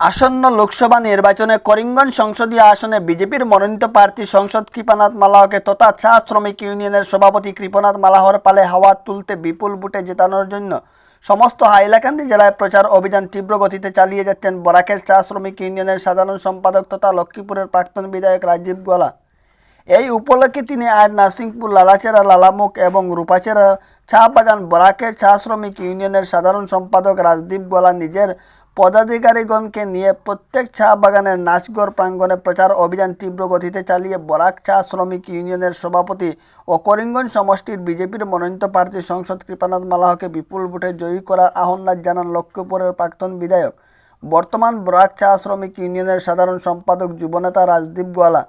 আসন্ন লোকসভা নির্বাচনে করিমগঞ্জ সংসদীয় আসনে বিজেপির মনোনীত প্রার্থী সাংসদ কৃপানাথ মালাহকে তথা চা শ্রমিক ইউনিয়নের সভাপতি কৃপানাথ মালাহর পালে হাওয়া তুলতে বিপুল ভোটে জেতানোর জন্য সমস্ত হাইলাকান্দি জেলায় প্রচার অভিযান তীব্র গতিতে চালিয়ে যাচ্ছেন বরাকের চা শ্রমিক ইউনিয়নের সাধারণ সম্পাদক তথা লক্ষ্মীপুরের প্রাক্তন বিধায়ক রাজীব গোয়ালা। এই উপলক্ষে তিনি আজ নার্সিংপুর লালাচেরা লালামুখ এবং রূপাচেরা চা বাগান বরাকের চা শ্রমিক ইউনিয়নের সাধারণ সম্পাদক রাজদীপ গোয়ালা নিজের পদাধিকারীগণকে নিয়ে প্রত্যেক চা বাগানের নাচগড় প্রাঙ্গণে প্রচার অভিযান তীব্র গতিতে চালিয়ে বরাক চা শ্রমিক ইউনিয়নের সভাপতি ও করিমগঞ্জ সমষ্টির বিজেপির মনোনীত প্রার্থী সাংসদ কৃপানাথ মালাহকে বিপুল ভোটে জয়ী করার আহ্বান জানান লক্ষ্মীপুরের প্রাক্তন বিধায়ক বর্তমান বরাক চা শ্রমিক ইউনিয়নের সাধারণ সম্পাদক যুবনেতা রাজদীপ গোয়ালা।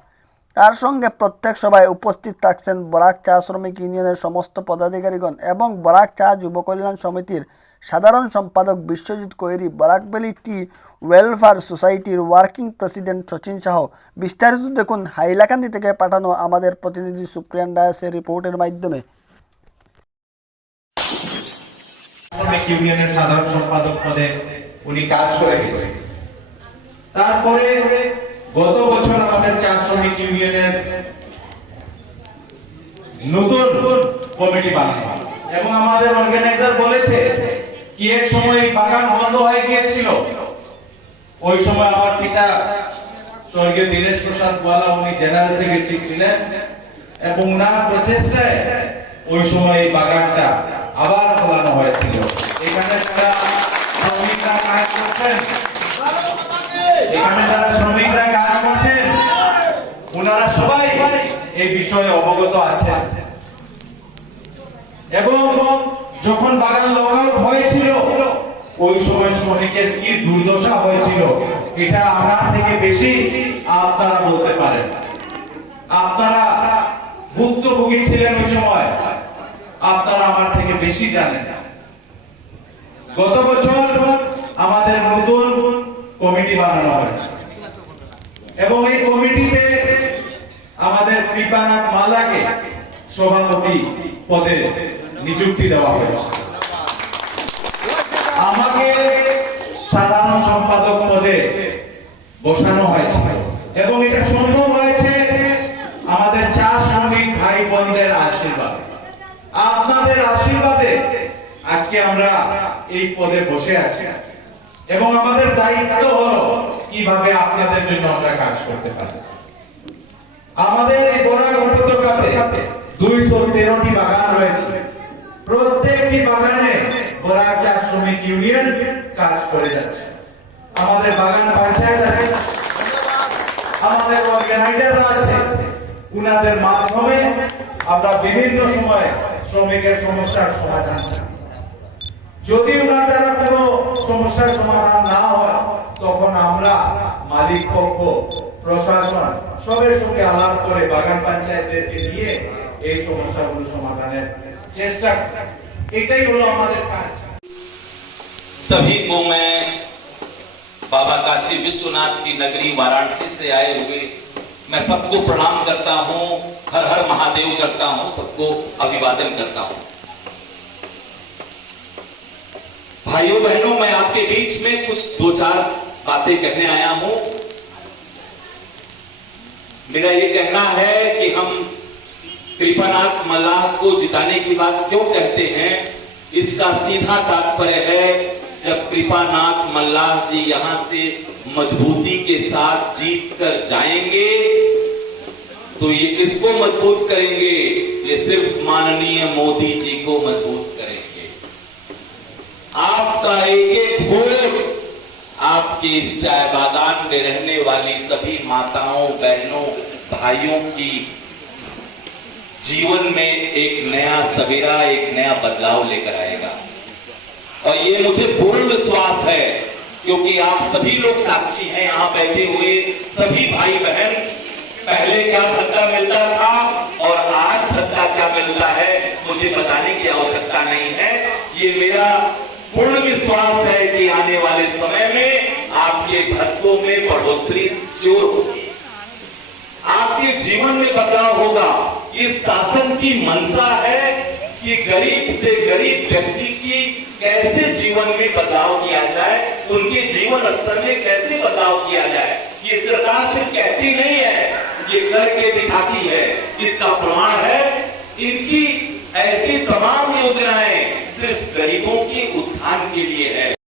তার সঙ্গে প্রত্যেক সভায় উপস্থিত থাকছেন বরাক চা শ্রমিক ইউনিয়নের সমস্ত পদাধিকারীগণ এবং বরাক চা যুব কল্যাণ সমিতির সাধারণ সম্পাদক বিশ্বজিৎ কৈরি, বরাক ভ্যালি টি ওয়েলফেয়ার সোসাইটির ওয়ার্কিং প্রেসিডেন্ট সচিন সাহ। বিস্তারিত দেখুন হাইলাকান্দি থেকে পাঠানো আমাদের প্রতিনিধি সুপ্রিয়ান ডায়াসের রিপোর্টের মাধ্যমে। ইউনিয়নের সাধারণ সম্পাদক পদে উনি কাজ করে গেছেন। তারপরে গত বছর আমাদের চা শ্রমিক ইউনিয়নের নতুন কমিটি বানানো এবং আমাদের অর্গানাইজার বলেছে কি এক সময় বাগান বন্ধ হয়ে গিয়েছিল। ওই সময় আমার পিতা স্বর্গীয় দীনেশ প্রসাদ গোয়ালা উনি জেনারেল সেক্রেটারি ছিলেন এবং ওনার প্রচেষ্টায় ওই সময় এই বাগানটা আবার খোলানো হয়েছিল। এখানে যারা শ্রমিকরা কাজ করছেন ওনারা সবাই এই বিষয়ে অবগত আছেন এবং যখন বাগান লকআউট হয়েছিল ওই সময় শ্রমিকের কি দুর্দশা হয়েছিল এটা আমার থেকে বেশি আপনারা বলতে পারেন। আপনারা ভুক্তভোগী ছিলেন ওই সময়, আপনারা আমার থেকে বেশি জানেন। গত বছর আমাদের নতুন কমিটি বানানো হয়েছে এবং এই কমিটিতে আমাদের কৃপানাথ মালাকে সভাপতি পদে নিযুক্তি দেওয়া হয়েছে, আমাকে সাধারণ সম্পাদক পদে বসানো হয়েছে এবং এটা সম্ভব হয়েছে আমাদের চা শ্রমিক ভাই বোনদের আশীর্বাদ। আপনাদের আশীর্বাদে আজকে আমরা এই পদে বসে আছি এবং আমাদের দায়িত্ব হলো কিভাবে আপনাদের জন্য আমরা কাজ করতে পারি। আমাদের এই বরাক উপত্যকাতে 213টি বাগান রয়েছে, প্রত্যেকটি বাগানে বরাক চা শ্রমিক ইউনিয়ন কাজ করে যাচ্ছে। আমাদের বাগান পঞ্চায়েত আছে, আমাদের অর্গানাইজাররা আছে, উনাদের মাধ্যমে আমরা বিভিন্ন সময় শ্রমিকের সমস্যার সমাধান করি। যদি ওনার দ্বারা কোনো সমস্যার সমাধান না হয় তখন আমরা মালিক পক্ষ, প্রশাসন সবের সঙ্গে আলাপ করে বাগান পঞ্চায়েতদেরকে নিয়ে এই সমস্যাগুলো সমাধানের চেষ্টা করি। এটাই হলো আমাদের কাজ। सभी को मैं बाबा काशी विश्वनाथ की नगरी वाराणसी से आए हुए मैं सबको प्रणाम करता हूं, हर हर महादेव करता हूं, सबको अभिवादन करता हूं। भाइयों बहनों, मैं आपके बीच में कुछ दो चार बातें कहने आया हूं। मेरा ये कहना है कि हम कृपानाथ मल्लाह को जिताने की बात क्यों कहते हैं, इसका सीधा तात्पर्य है जब कृपानाथ मल्लाह जी यहां से मजबूती के साथ जीत कर जाएंगे तो ये किसको मजबूत करेंगे? ये सिर्फ माननीय मोदी जी को मजबूत करेंगे। आपका एक एक वोट आपके इस चाय बागान में रहने वाली सभी माताओं, बहनों, भाइयों की जीवन में एक नया सवेरा, एक नया बदलाव लेकर आएगा और ये मुझे पूर्ण विश्वास है क्योंकि आप सभी लोग साक्षी हैं, यहां बैठे हुए सभी भाई बहन। पहले क्या भत्ता मिलता था और आज भत्ता क्या मिलता है मुझे बताने की आवश्यकता नहीं है। ये मेरा पूर्ण विश्वास है कि आने वाले समय में आपके भत्तों में बढ़ोतरी जरूर होगी, आपके जीवन में बदलाव होगा। इस शासन की मंशा है कि गरीब से गरीब व्यक्ति की कैसे जीवन में बदलाव किया जाए, उनके जीवन स्तर में कैसे बदलाव किया जाए। ये सरकार सिर्फ कहती नहीं है, ये करके दिखाती है। इसका प्रमाण है इनकी ऐसी तमाम योजनाएं सिर्फ गरीबों के उत्थान के लिए है।